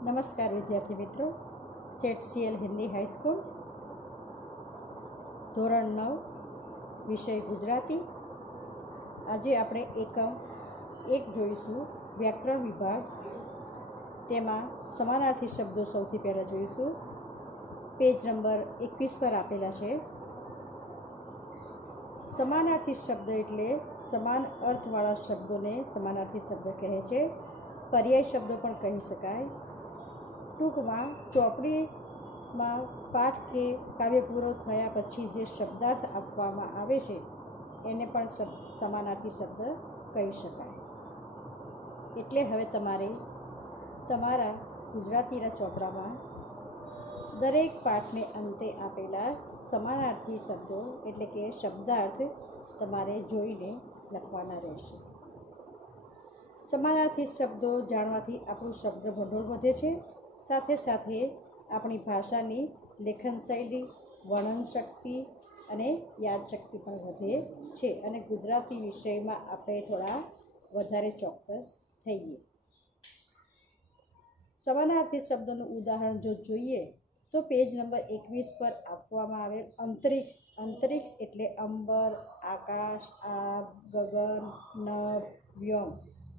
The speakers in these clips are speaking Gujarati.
नमस्कार विद्यार्थी मित्रों, सेट सीएल हिंदी हाईस्कूल ધોરણ 9 વિષય ગુજરાતી। આજે આપણે એકમ 1 જોઈશું, વ્યાકરણ વિભાગ। તેમાં સમાનાર્થી શબ્દો સૌથી પહેલાં જોઈશું। પેજ નંબર 21 પર આપેલા છે। સમાનાર્થી શબ્દ એટલે સમાન અર્થવાળા શબ્દોને સમાનાર્થી શબ્દ કહે છે। પર્યાય શબ્દો પણ કહી શકાય। ટૂંકમાં ચોપડીમાં પાઠ કે કાવ્ય પૂરો થયા પછી જે શબ્દાર્થ આપવામાં આવે છે એને પણ સમાનાર્થી શબ્દ કહી શકાય। એટલે હવે તમારે તમારા ગુજરાતીના ચોપડામાં દરેક પાઠને અંતે આપેલા સમાનાર્થી શબ્દો એટલે કે શબ્દાર્થ તમારે જોઈને લખવાના રહેશે। સમાનાર્થી શબ્દો જાણવાથી આપણું શબ્દ ભંડોળ વધે છે, સાથે સાથે આપણી ભાષાની લેખન શૈલી, વર્ણન શક્તિ અને યાદશક્તિ પણ વધે છે અને ગુજરાતી વિષયમાં આપણે થોડા વધારે ચોક્કસ થઈએ। સમાનાર્થી શબ્દોનું ઉદાહરણ જો જોઈએ તો પેજ નંબર 21 પર આપવામાં આવેલ અંતરિક્ષ। અંતરિક્ષ એટલે અંબર, આકાશ, આગ, ગગન, નભ, વ્યોમ।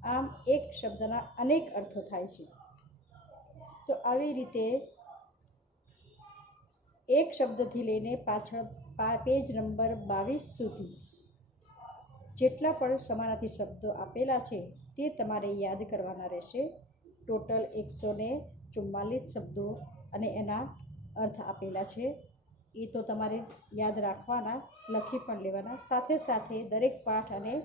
આમ એક શબ્દના અનેક અર્થો થાય છે। તો આવી રીતે એક શબ્દથી લઈને પાછળ પેજ નંબર 22 સુધી જેટલા પણ સમાનાર્થી શબ્દો આપેલા છે તે તમારે યાદ કરવાના રહેશે। ટોટલ 144 શબ્દો અને એના અર્થ આપેલા છે, એ તો તમારે યાદ રાખવાના, લખી પણ લેવાના। સાથે સાથે દરેક પાઠ અને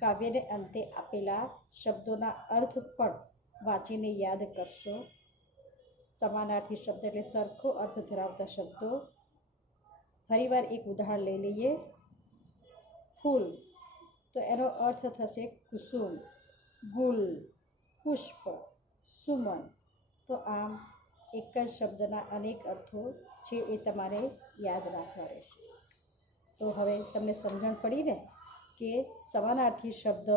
કાવ્યને અંતે આપેલા શબ્દોના અર્થ પણ વાંચીને યાદ કરશો। સમાનાર્થી શબ્દ એટલે સરખો અર્થ ધરાવતા શબ્દો। ફરીવાર એક ઉદાહરણ લઈ લઈએ। ફૂલ તો એનો અર્થ થશે કુસુમ, ગુલ, પુષ્પ, સુમન। તો આમ એક જ શબ્દના અનેક અર્થો છે, એ તમારે યાદ રાખવા રહેશે। તો હવે તમને સમજણ પડી ને કે સમાનાર્થી શબ્દ।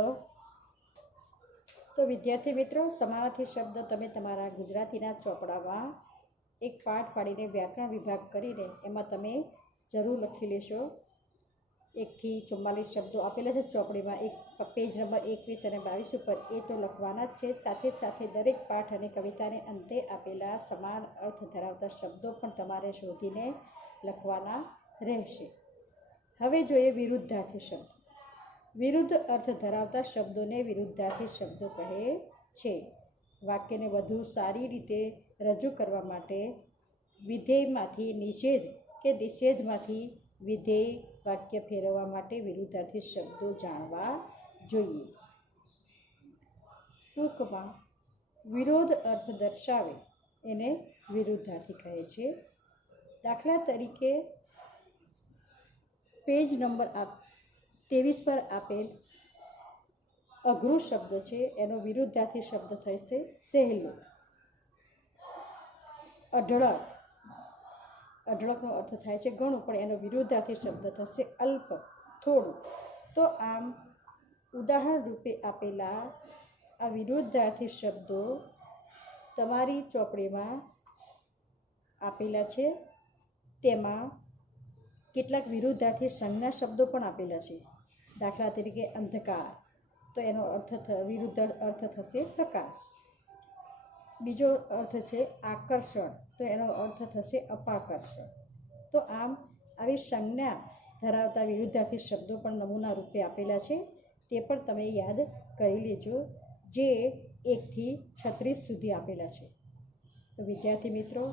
તો વિદ્યાર્થી મિત્રો, સમાનાર્થી શબ્દ તમે તમારા ગુજરાતીના ચોપડામાં એક પાઠ પાડીને વ્યાકરણ વિભાગ કરીને એમાં તમે જરૂર લખી લેશો। 1 થી 44 શબ્દો આપેલા છે ચોપડીમાં, એક પેજ નંબર 21 અને 22 ઉપર, એ તો લખવાના જ છે। સાથે સાથે દરેક પાઠ અને કવિતાને અંતે આપેલા સમાન અર્થ ધરાવતા શબ્દો પણ તમારે શોધીને લખવાના રહેશે। હવે જોઈએ વિરુદ્ધાર્થી શબ્દ। વિરુદ્ધ અર્થ ધરાવતા શબ્દોને વિરુદ્ધાર્થી શબ્દો કહે છે। વાક્યને વધુ સારી રીતે રજૂ કરવા માટે વિધેયમાંથી નિષેધ કે નિષેધમાંથી વિધેય વાક્ય ફેરવવા માટે વિરુદ્ધાર્થી શબ્દો જાણવા જોઈએ। ટૂંકમાં વિરોધ અર્થ દર્શાવે એને વિરુદ્ધાર્થી કહે છે। દાખલા તરીકે પેજ નંબર 23 પર આપેલ અઘરું શબ્દ છે, એનો વિરુદ્ધાર્થી શબ્દ થશે સહેલું। અઢળક, અઢળકનો અર્થ થાય છે ઘણું, પણ એનો વિરુદ્ધાર્થી શબ્દ થશે અલ્પ, થોડું। તો આમ ઉદાહરણ રૂપે આપેલા આ વિરુદ્ધાર્થી શબ્દો તમારી ચોપડીમાં આપેલા છે। તેમાં કેટલાક વિરુદ્ધાર્થી સંજ્ઞા શબ્દો પણ આપેલા છે। દાખલા તરીકે અંધકાર, તો એનો વિરુદ્ધ અર્થ થશે પ્રકાશ। બીજો અર્થ છે આકર્ષણ, તો એનો અર્થ થશે અપાકર્ષણ। તો આમ આવી સંજ્ઞા ધરાવતા વિરુદ્ધાર્થી શબ્દો પણ નમૂના રૂપે આપેલા છે, તે પણ તમે યાદ કરી લેજો, જે 1 થી 36 સુધી આપેલા છે। તો વિદ્યાર્થી મિત્રો,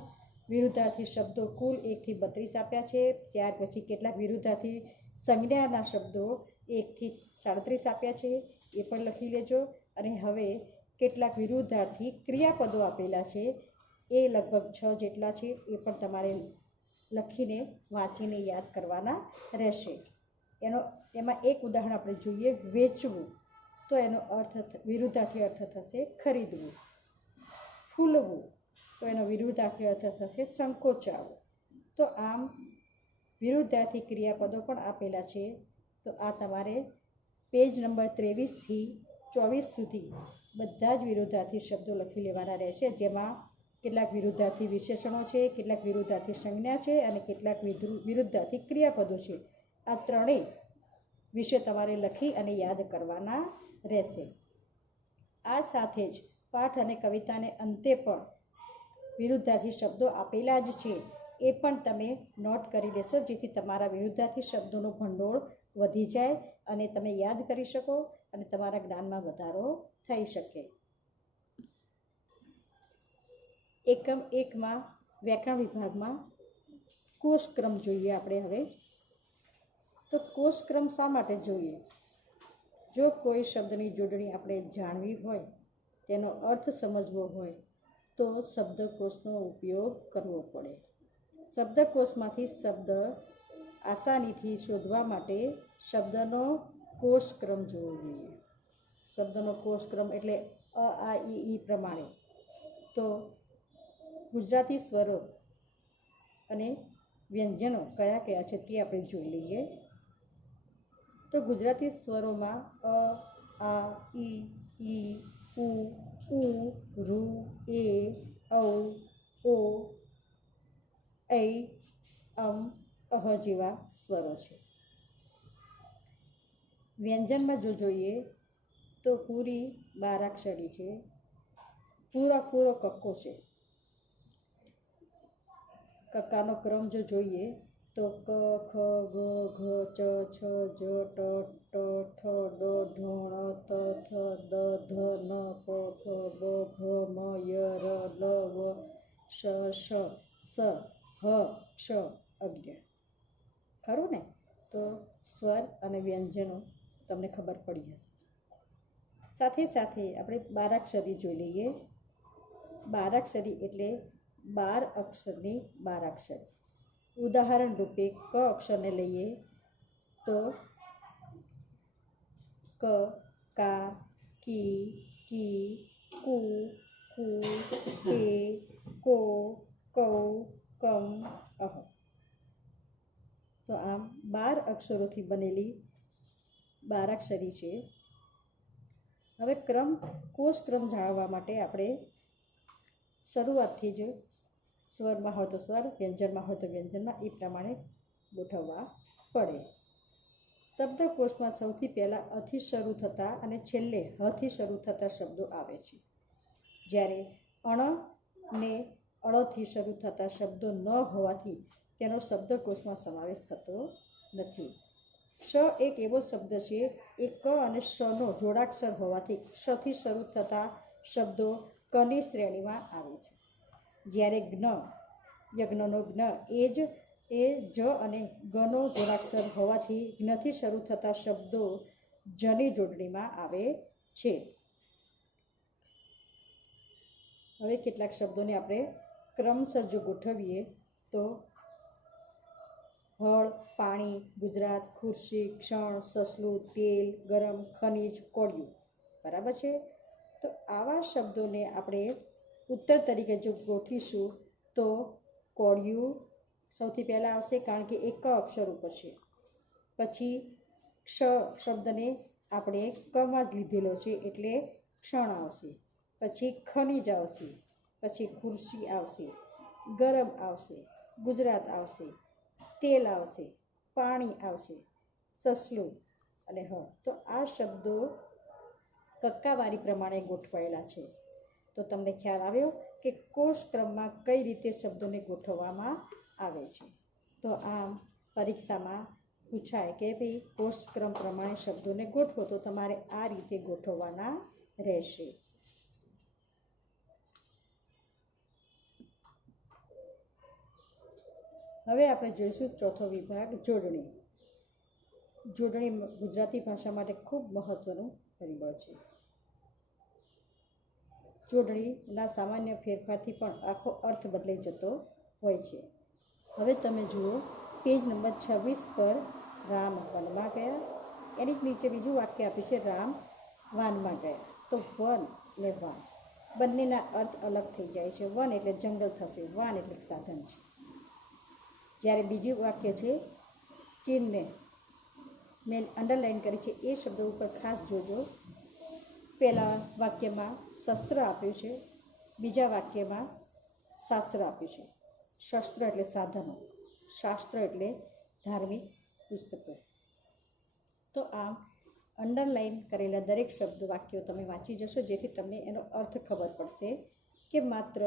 વિરુદ્ધાર્થી શબ્દો કુલ 1 થી 32 આપ્યા છે। ત્યાર પછી કેટલાક વિરુદ્ધાર્થી સંજ્ઞાના શબ્દો 1 થી 37 આપ્યા છે, એ પણ લખી લેજો। અને હવે કેટલાક વિરુદ્ધાર્થી ક્રિયાપદો આપેલા છે, એ લગભગ 6 જેટલા છે, એ પણ તમારે લખીને વાંચીને યાદ કરવાના રહેશે। એમાં એક ઉદાહરણ આપણે જોઈએ, વેચવું, તો એનો વિરુદ્ધાર્થી અર્થ થશે ખરીદવું। ફૂલવું, તો એનો વિરુદ્ધાર્થી અર્થ થશે સંકોચાવું। તો આમ વિરુદ્ધાર્થી ક્રિયાપદો પણ આપેલા છે। તો આ તમારે પેજ નંબર 23 થી 24 સુધી બધા જ વિરુદ્ધાર્થી શબ્દો લખી લેવાના રહેશે, જેમાં કેટલાક વિરુદ્ધાર્થી વિશેષણો છે, કેટલાક વિરુદ્ધાર્થી સંજ્ઞા છે અને કેટલાક વિરુદ્ધાર્થી ક્રિયાપદો છે. આ ત્રણેય વિશે તમારે લખી અને યાદ કરવાના રહેશે. આ સાથે જ પાઠ અને કવિતાને અંતે પણ વિરુદ્ધાર્થી શબ્દો આપેલા જ છે, એ પણ તમે નોટ કરી લેશો, જેથી તમારા વિરુદ્ધાર્થી શબ્દોનું ભંડોળ વધી જાય અને તમે યાદ કરી શકો અને તમારા જ્ઞાનમાં વધારો થઈ શકે. એકમ 1માં વ્યાકરણ વિભાગમાં કોષક્રમ જોઈએ આપણે હવે. તો કોષક્રમ શા માટે જોઈએ? જો કોઈ શબ્દની જોડણી આપણે જાણવી હોય, તેનો અર્થ સમજવો હોય, તો શબ્દકોશનો ઉપયોગ કરવો પડે. શબ્દકોશમાંથી શબ્દ આસાનીથી શોધવા માટે શબ્દનો કોષક્રમ જોવો જોઈએ. શબ્દનો કોષક્રમ એટલે અ આ ઈ પ્રમાણે. તો ગુજરાતી સ્વરો અને વ્યંજનો કયા કયા છે તે આપણે જોઈ લઈએ. તો ગુજરાતી સ્વરોમાં અ આ ઈ ઉ રૂ એ ઔ ઓ ઐ અમ અહ જેવા સ્વરો છે. વ્યંજનમાં જો જોઈએ તો પૂરી બારાક્ષરી છે, પૂરો કક્કો છે. કક્કાનો ક્રમ જો જોઈએ તો ક ખ ગ ઘ ચ છ જ ટ ટ ઠ ડ ઢ ણ ત થ દ ધ ન પ ફ બ ભ મ ય ર લ વ શ શ સ હ ક્ષ અજ્ઞ. ખરું ને? તો સ્વર અને વ્યંજનો તમને ખબર પડી હશે. સાથે સાથે આપણે બારાક્ષરી જોઈ લઈએ. બારાક્ષરી એટલે 12 અક્ષરની બારાક્ષરી. ઉદાહરણ રૂપે ક અક્ષરને લઈએ તો ક, કા, કી, કી, કુ, કુ, કે, કો, કૌ, કમ, અહ. તો આમ 12 અક્ષરોથી બનેલી બારાક્ષરી છે. હવે કોષક્રમ જાણવા માટે આપણે શરૂઆતથી જ સ્વરમાં હોય તો સ્વર, વ્યંજનમાં હોય તો વ્યંજનમાં એ પ્રમાણે ગોઠવવા પડે. શબ્દકોશમાં સૌથી પહેલાં અથી શરૂ થતા અને છેલ્લે હથી શરૂ થતા શબ્દો આવે છે. જ્યારે અણ ને અળથી શરૂ થતા શબ્દો ન હોવાથી તેનો શબ્દકોશમાં સમાવેશ થતો નથી. ક્ષ એક એવો શબ્દ છે, એ ક અને ષનો જોડાક્ષર હોવાથી ક્ષથી શરૂ થતા શબ્દો કની શ્રેણીમાં આવે છે. જ્યારે યજ્ઞનો જ્ઞ એ જ અને ગનો જોડાક્ષર હોવાથી જ્ઞથી શરૂ થતા શબ્દો જની જોડણીમાં આવે છે. હવે કેટલાક શબ્દોને આપણે ક્રમસર જો ગોઠવીએ તો હળ, પાણી, ગુજરાત, ખુરશી, ક્ષણ, સસલું, તેલ, ગરમ, ખનીજ, કોળિયું. બરાબર છે? તો આવા શબ્દોને આપણે ઉત્તર તરીકે જો ગોઠવીશું તો કોળિયું સૌથી પહેલાં આવશે, કારણ કે એક ક અક્ષર ઉપર છે. પછી ક્ષ શબ્દને આપણે કમાં જ લીધેલો છે એટલે ક્ષણ આવશે. પછી ખનીજ આવશે, પછી ખુરશી આવશે, ગરમ આવશે, ગુજરાત આવશે, તેલ આવશે, પાણી આવશે, સસલું અને હળ. તો આ શબ્દો કક્કાવારી પ્રમાણે ગોઠવાયેલા છે. તો તમને ખ્યાલ આવ્યો કે કોષક્રમમાં કઈ રીતે શબ્દોને ગોઠવવામાં આવે છે. તો આમ પરીક્ષામાં પૂછાય કે ભાઈ કોષક્રમ પ્રમાણે શબ્દોને ગોઠવો, તો તમારે આ રીતે ગોઠવવાના રહેશે. હવે આપણે જોઈશું ચોથો વિભાગ, જોડણી. જોડણી ગુજરાતી ભાષા માટે ખૂબ મહત્વનું પરિબળ છે. જોડણીના સામાન્ય ફેરફારથી પણ આખો અર્થ બદલાઈ જતો હોય છે. હવે તમે જુઓ પેજ નંબર 26 પર રામ વનમાં ગયા, એની જ નીચે બીજું વાક્ય આપ્યું છે રામ વાનમાં ગયા. તો વન અને વાન બંનેના અર્થ અલગ થઈ જાય છે. વન એટલે જંગલ થશે, વાન એટલે સાધન છે. જ્યારે બીજું વાક્ય છે ચીનને મેં અંડરલાઈન કરી છે, એ શબ્દો ઉપર ખાસ જોજો. પહેલા વાક્યમાં શસ્ત્ર આપ્યું છે, બીજા વાક્યમાં શાસ્ત્ર આપ્યું છે. શસ્ત્ર એટલે સાધનો, શાસ્ત્ર એટલે ધાર્મિક પુસ્તકો. તો આમ અંડરલાઇન કરેલા દરેક શબ્દ વાક્યો તમે વાંચી જશો, જેથી તમને એનો અર્થ ખબર પડશે કે માત્ર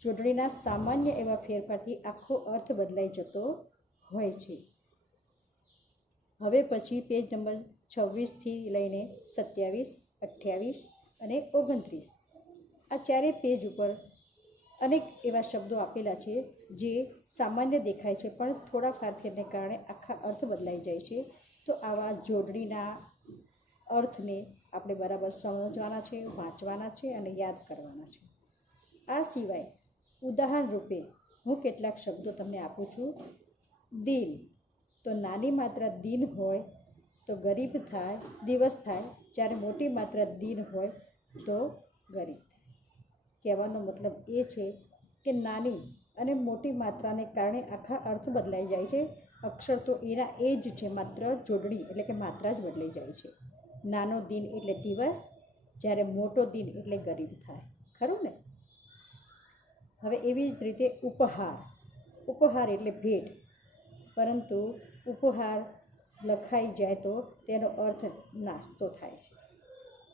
જોડણીના સામાન્ય એવા ફેરફારથી આખો અર્થ બદલાઈ જતો હોય છે. હવે પછી પેજ નંબર 26થી લઈને 27, 28 અને 29 આ ચારેય પેજ ઉપર અનેક એવા શબ્દો આપેલા છે જે સામાન્ય દેખાય છે, પણ થોડા ફેરફારને કારણે આખા અર્થ બદલાઈ જાય છે. તો આવા જોડણીના અર્થને આપણે બરાબર સમજવાના છે, વાંચવાના છે અને યાદ કરવાના છે. આ સિવાય ઉદાહરણ રૂપે હું કેટલાક શબ્દો તમને આપું છું. દિન, તો નાની માત્રા દિન હોય તો ગરીબ થાય, દિવસ થાય. જ્યારે મોટી માત્રા દિન હોય તો ગરીબ થાય. કહેવાનો મતલબ એ છે કે નાની અને મોટી માત્રાને કારણે આખા અર્થ બદલાઈ જાય છે. અક્ષર તો એના એ જ છે, માત્ર જોડણી એટલે કે માત્રા જ બદલાઈ જાય છે. નાનો દિન એટલે દિવસ, જ્યારે મોટો દિન એટલે ગરીબ થાય. ખરું ને? હવે એવી જ રીતે ઉપહાર. ઉપહાર એટલે ભેટ, પરંતુ ઉપહાર લખાઈ જાય તો તેનો અર્થ નાસ્તો થાય છે.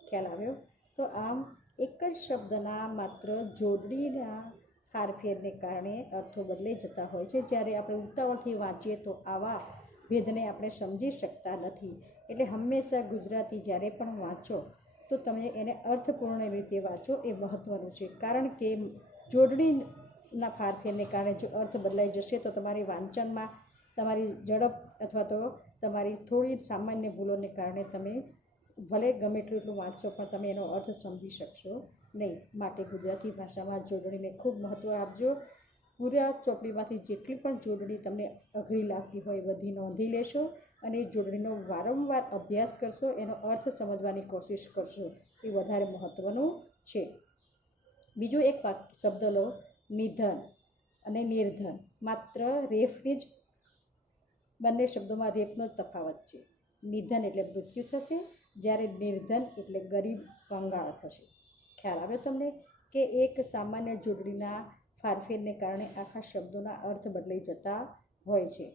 ખ્યાલ આવ્યો? તો આમ એક જ શબ્દના માત્ર જોડણીના ફારફેરને કારણે અર્થો બદલાઈ જતા હોય છે. જ્યારે આપણે ઉતાવળથી વાંચીએ તો આવા ભેદને આપણે સમજી શકતા નથી. એટલે હંમેશા ગુજરાતી જ્યારે પણ વાંચો તો તમે એને અર્થપૂર્ણ રીતે વાંચો, એ મહત્ત્વનું છે. કારણ કે જોડણીના ફારફેરને કારણે જો અર્થ બદલાઈ જશે તો તમારી વાંચનમાં તમારી ઝડપ અથવા તો તમારી થોડી સામાન્ય ભૂલોને કારણે તમે ભલે ગમે એટલું વાંચશો પણ તમે એનો અર્થ સમજી શકશો નહીં. માટે ગુજરાતી ભાષામાં જોડણીને ખૂબ મહત્ત્વ આપજો. પૂરા ચોપડીમાંથી જેટલી પણ જોડણી તમને અઘરી લાગતી હોય એ બધી નોંધી લેશો અને જોડણીનો વારંવાર અભ્યાસ કરશો, એનો અર્થ સમજવાની કોશિશ કરશો. એ વધારે મહત્ત્વનું છે. બીજો એક શબ્દ લો, નિધન અને નિર્ધન. માત્ર રેફની જ બંને શબ્દોમાં રેફનો જ તફાવત છે. નિધન એટલે મૃત્યુ થશે, જ્યારે નિર્ધન એટલે ગરીબ કંગાળ થશે. ખ્યાલ આવ્યો તમને કે એક સામાન્ય જોડણીના ફારફેરને કારણે આખા શબ્દોના અર્થ બદલાઈ જતા હોય છે.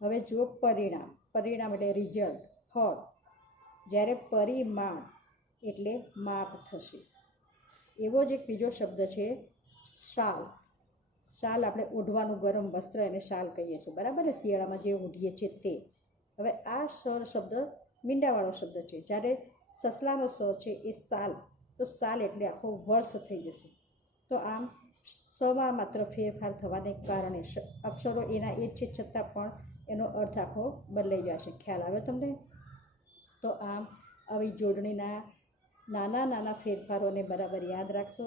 હવે જુઓ પરિણામ. પરિણામ એટલે રિઝલ્ટ, ફળ, જ્યારે પરિમાણ એટલે માપ થશે. એવો જ એક બીજો શબ્દ છે શાલ. શાલ આપણે ઓઢવાનું ગરમ વસ્ત્ર એને શાલ કહીએ છીએ, બરાબર ને? શિયાળામાં જે ઓઢીએ છીએ તે. હવે આ શબ્દ મીંડાવાળો શબ્દ છે. જ્યારે સસલાનો સ છે એ સાલ, તો સાલ એટલે આખો વર્ષ થઈ જશે. તો આમ સમાં માત્ર ફેરફાર થવાને કારણે અક્ષરો એના એ જ છે, છતાં પણ એનો અર્થ આખો બદલાઈ જશે. ખ્યાલ આવ્યો તમને? તો આમ આવી જોડણીના નાના નાના ફેરફારોને બરાબર યાદ રાખશો,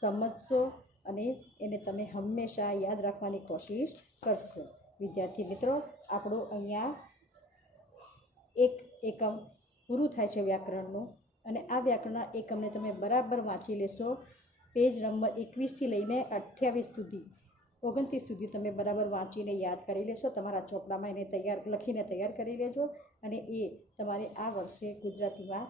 સમજશો અને એને તમે હંમેશા યાદ રાખવાની કોશિશ કરશો. વિદ્યાર્થી મિત્રો, આપણું અહીંયા એક એકમ પૂરું થાય છે વ્યાકરણનું. અને આ વ્યાકરણના એકમને તમે બરાબર વાંચી લેશો. પેજ નંબર 21થી લઈને 28 સુધી, 29 સુધી તમે બરાબર વાંચીને યાદ કરી લેશો. તમારા ચોપડામાં એને લખીને તૈયાર કરી લેજો. અને એ તમારે આ વર્ષે ગુજરાતીમાં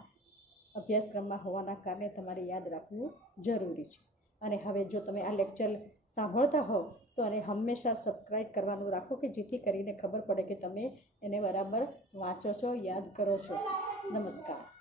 અભ્યાસક્રમમાં હોવાના કારણે તમારે યાદ રાખવું જરૂરી છે. અને હવે જો તમે આ લેક્ચર સાંભળતા હોવ તો એને હંમેશા સબસ્ક્રાઈબ કરવાનું રાખો, કે જેથી કરીને ખબર પડે કે તમે એને બરાબર વાંચો છો, યાદ કરો છો. નમસ્કાર.